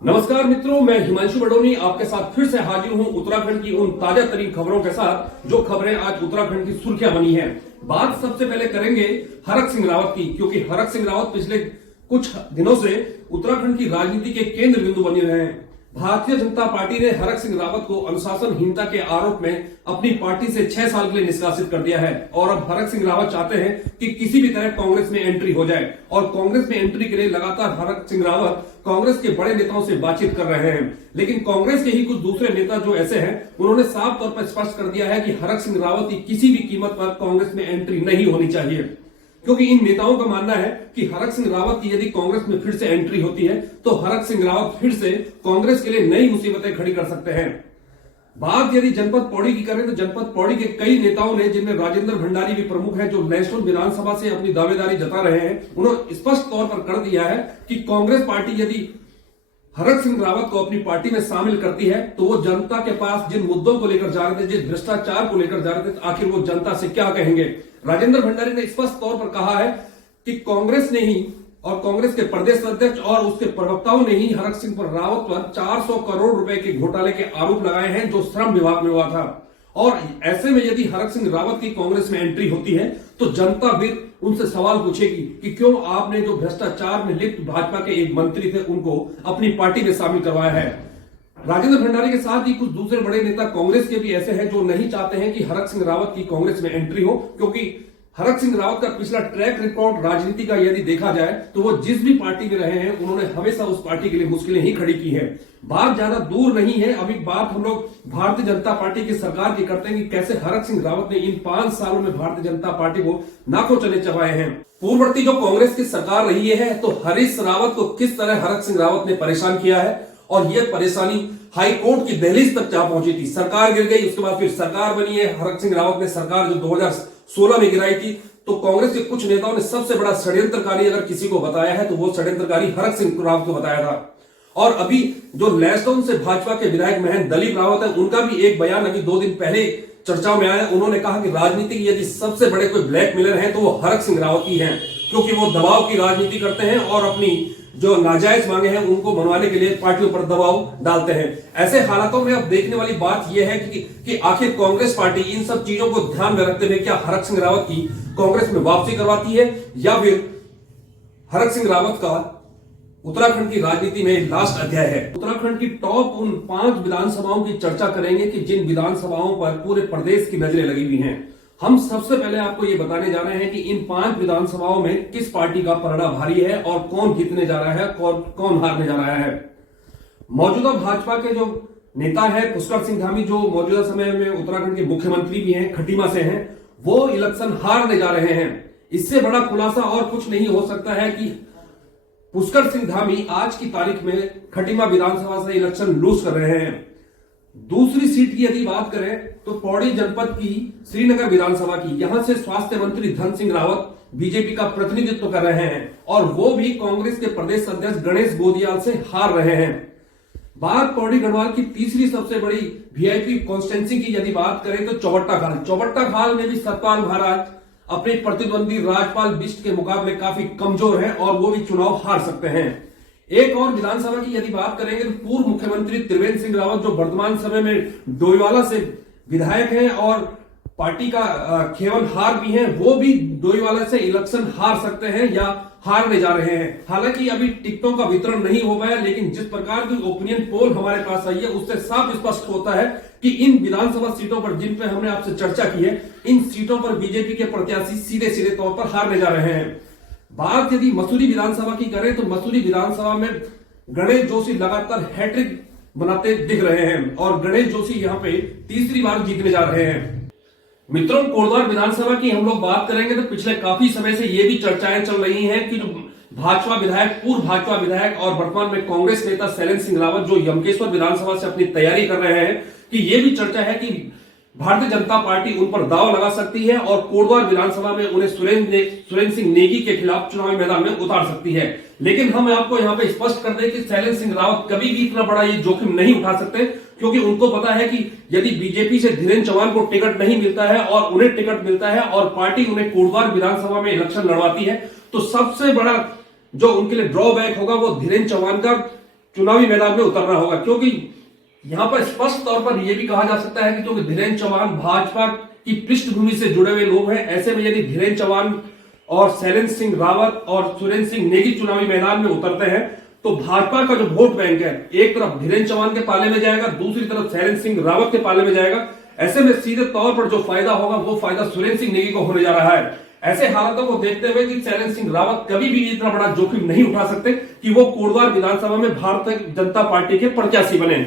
नमस्कार मित्रों, मैं हिमांशु बडोनी आपके साथ फिर से हाजिर हूं उत्तराखंड की उन ताजा तरीन खबरों के साथ जो खबरें आज उत्तराखंड की सुर्खियां बनी हैं। बात सबसे पहले करेंगे हरक सिंह रावत की, क्योंकि हरक सिंह रावत पिछले कुछ दिनों से उत्तराखंड की राजनीति के केंद्र बिंदु बने हुए हैं। भारतीय जनता पार्टी ने हरक सिंह रावत को अनुशासनहीनता के आरोप में अपनी पार्टी से 6 साल के लिए निष्कासित कर दिया है और अब हरक सिंह रावत चाहते हैं कि किसी भी तरह कांग्रेस में एंट्री हो जाए और कांग्रेस में एंट्री के लिए लगातार हरक सिंह रावत कांग्रेस के बड़े नेताओं से बातचीत कर रहे हैं। लेकिन कांग्रेस के ही कुछ दूसरे नेता जो ऐसे हैं, उन्होंने साफ तौर पर स्पष्ट कर दिया है कि हरक सिंह रावत की किसी भी कीमत पर कांग्रेस में एंट्री नहीं होनी चाहिए, क्योंकि इन नेताओं का मानना है कि हरक सिंह रावत की यदि कांग्रेस में फिर से एंट्री होती है तो हरक सिंह रावत फिर से कांग्रेस के लिए नई मुसीबतें खड़ी कर सकते हैं। बात यदि जनपद पौड़ी की करें तो जनपद पौड़ी के कई नेताओं ने, जिनमें राजेंद्र भंडारी भी प्रमुख हैं, जो नेशनल विधानसभा से अपनी दावेदारी जता रहे हैं, उन्होंने स्पष्ट तौर पर कर दिया है कि कांग्रेस पार्टी यदि हरक सिंह रावत को अपनी पार्टी में शामिल करती है तो वो जनता के पास जिन मुद्दों को लेकर जा रहे थे, जिस भ्रष्टाचार को लेकर जा रहे थे, आखिर वो जनता से क्या कहेंगे। राजेंद्र भंडारी ने स्पष्ट तौर पर कहा है कि कांग्रेस ने ही और कांग्रेस के प्रदेश अध्यक्ष और उसके प्रवक्ताओं ने ही हरक सिंह रावत पर 400 करोड़ रुपए के घोटाले के आरोप लगाए हैं जो श्रम विभाग में हुआ था। और ऐसे में यदि हरक सिंह रावत की कांग्रेस में एंट्री होती है तो जनता भी उनसे सवाल पूछेगी कि क्यों आपने जो भ्रष्टाचार में लिप्त भाजपा के एक मंत्री थे उनको अपनी पार्टी में शामिल करवाया है। राजेंद्र भंडारी के साथ ही कुछ दूसरे बड़े नेता कांग्रेस के भी ऐसे हैं जो नहीं चाहते हैं कि हरक सिंह रावत की कांग्रेस में एंट्री हो, क्योंकि हरक सिंह रावत का पिछला ट्रैक रिकॉर्ड राजनीति का यदि देखा जाए तो वो जिस भी पार्टी में रहे हैं उन्होंने हमेशा उस पार्टी के लिए मुश्किलें ही खड़ी की है। बात ज्यादा दूर नहीं है, अभी बात हम लोग भारतीय जनता पार्टी की सरकार की करते हैं कि कैसे हरक सिंह रावत ने इन 5 सालों में भारतीय जनता पार्टी को नाकों चले चबाए हैं। पूर्ववर्ती जो कांग्रेस की सरकार रही है तो हरीश रावत को किस तरह हरक सिंह रावत ने परेशान किया है और यह परेशानी हाई कोर्ट की दहलीज तक जा पहुंची थी। सरकार गिर गई, उसके बाद फिर सरकार बनी है। हरक सिंह रावत ने सरकार जो 2016 में गिराई थी तो कांग्रेस के कुछ नेताओं ने सबसे बड़ा षड्यंत्रकारी अगर किसी को बताया है तो वो षड्यंत्रकारी हरक सिंह रावत को बताया था। और अभी जो लैसडाउन से भाजपा के विधायक महेंद्र दलीप रावत है, उनका भी एक बयान अभी 2 दिन पहले चर्चाओं में आया। उन्होंने कहा कि राजनीति की यदि सबसे बड़े कोई ब्लैकमेलर हैं तो वो हरक सिंह रावत ही हैं, क्योंकि वो दबाव की राजनीति करते हैं और अपनी जो नाजायज मांगे हैं उनको मनवाने के लिए पार्टियों पर दबाव डालते हैं। ऐसे हालातों में अब देखने वाली बात यह है कि आखिर कांग्रेस पार्टी इन सब चीजों को ध्यान में रखते हुए क्या हरक सिंह रावत की कांग्रेस में वापसी करवाती है या फिर हरक सिंह रावत का उत्तराखंड की राजनीति में लास्ट अध्याय है। उत्तराखंड की टॉप उन 5 विधानसभाओं की चर्चा करेंगे कि जिन विधानसभाओं पर पूरे प्रदेश की नजरें लगी हुई हैं। हम सबसे पहले आपको ये बताने जा रहे हैं कि इन 5 विधानसभाओं में किस पार्टी का पलड़ा भारी है और कौन जीतने जा रहा है, कौन हारने जा रहा है। मौजूदा भाजपा के जो नेता है पुष्कर सिंह धामी, जो मौजूदा समय में उत्तराखंड के मुख्यमंत्री भी हैं, खटीमा से हैं, वो इलेक्शन हारने जा रहे हैं। इससे बड़ा खुलासा और कुछ नहीं हो सकता है कि पुष्कर सिंह धामी आज की तारीख में खटीमा विधानसभा से इलेक्शन लूज कर रहे हैं। दूसरी सीट की यदि बात करें तो पौड़ी जनपद की श्रीनगर विधानसभा की, यहां से स्वास्थ्य मंत्री धन सिंह रावत बीजेपी का प्रतिनिधित्व कर रहे हैं और वो भी कांग्रेस के प्रदेश अध्यक्ष गणेश गोदियाल से हार रहे हैं। बात पौड़ी गढ़वाल की तीसरी सबसे बड़ी वीआईपी कॉन्स्टिट्यूंसी की यदि बात करें तो चौबट्टा खाल में भी सतपाल महाराज अपने प्रतिद्वंदी राजपाल बिष्ट के मुकाबले काफी कमजोर हैं और वो भी चुनाव हार सकते हैं। एक और विधानसभा की यदि बात करेंगे तो पूर्व मुख्यमंत्री त्रिवेंद्र सिंह रावत, जो वर्तमान समय में डोईवाला से विधायक हैं और पार्टी का खेवन हार भी हैं, वो भी डोईवाला से इलेक्शन हार सकते हैं या हारने जा रहे हैं। हालांकि अभी टिकटों का वितरण नहीं हो पाया, लेकिन जिस प्रकार की ओपिनियन पोल हमारे पास आई है उससे साफ स्पष्ट होता है कि इन विधानसभा सीटों पर जिन पे हमने आपसे चर्चा की है, इन सीटों पर बीजेपी के प्रत्याशी सीधे सीधे तौर पर हारने जा रहे हैं। बात यदि मसूरी विधानसभा की करें तो मसूरी विधानसभा में गणेश जोशी लगातार हैट्रिक बनाते दिख रहे हैं और गणेश जोशी यहां पे तीसरी बार जीतने जा रहे हैं। मित्रों, कोटद्वार विधानसभा की हम लोग बात करेंगे तो पिछले काफी समय से ये भी चर्चाएं चल रही हैं कि जो भाजपा विधायक, पूर्व भाजपा विधायक और वर्तमान में कांग्रेस नेता शैलेंद्र सिंह रावत जो यमकेश्वर विधानसभा से अपनी तैयारी कर रहे हैं, कि ये भी चर्चा है कि भारतीय जनता पार्टी उन पर दाव लगा सकती है और कोटद्वार विधानसभा में उन्हें सुरेंद्र सिंह नेगी के खिलाफ चुनावी मैदान में उतार सकती है। लेकिन हम आपको यहाँ पे स्पष्ट कर दें कि शैलेंद्र सिंह रावत कभी भी इतना बड़ा ये जोखिम नहीं उठा सकते, क्योंकि उनको पता है कि यदि बीजेपी से धीरेन्द्र चौहान को टिकट नहीं मिलता है और उन्हें टिकट मिलता है और पार्टी उन्हें कोटद्वार विधानसभा में इलेक्शन लड़वाती है तो सबसे बड़ा जो उनके लिए ड्रॉबैक होगा वो धीरेन्द्र चौहान का चुनावी मैदान में उतरना होगा, क्योंकि यहां पर स्पष्ट तौर पर यह भी कहा जा सकता है कि क्योंकि धीरेन्द्र चौहान भाजपा की पृष्ठभूमि से जुड़े हुए लोग हैं, ऐसे में यदि धीरेन्द्र चौहान और शैलेंद्र सिंह रावत और सुरेंद्र सिंह नेगी चुनावी मैदान में उतरते हैं तो भाजपा का जो वोट बैंक है एक तरफ धीरेन्द्र चौहान के पाले में जाएगा, दूसरी तरफ शैलेंद्र सिंह रावत के पाले में जाएगा। ऐसे में सीधे तौर पर जो फायदा होगा वो फायदा सुरेंद्र सिंह नेगी को होने जा रहा है। ऐसे हालातों को देखते हुए कि शैलेंद्र सिंह रावत कभी भी इतना बड़ा जोखिम नहीं उठा सकते कि वो कोटद्वार विधानसभा में भारतीय जनता पार्टी के प्रत्याशी बने।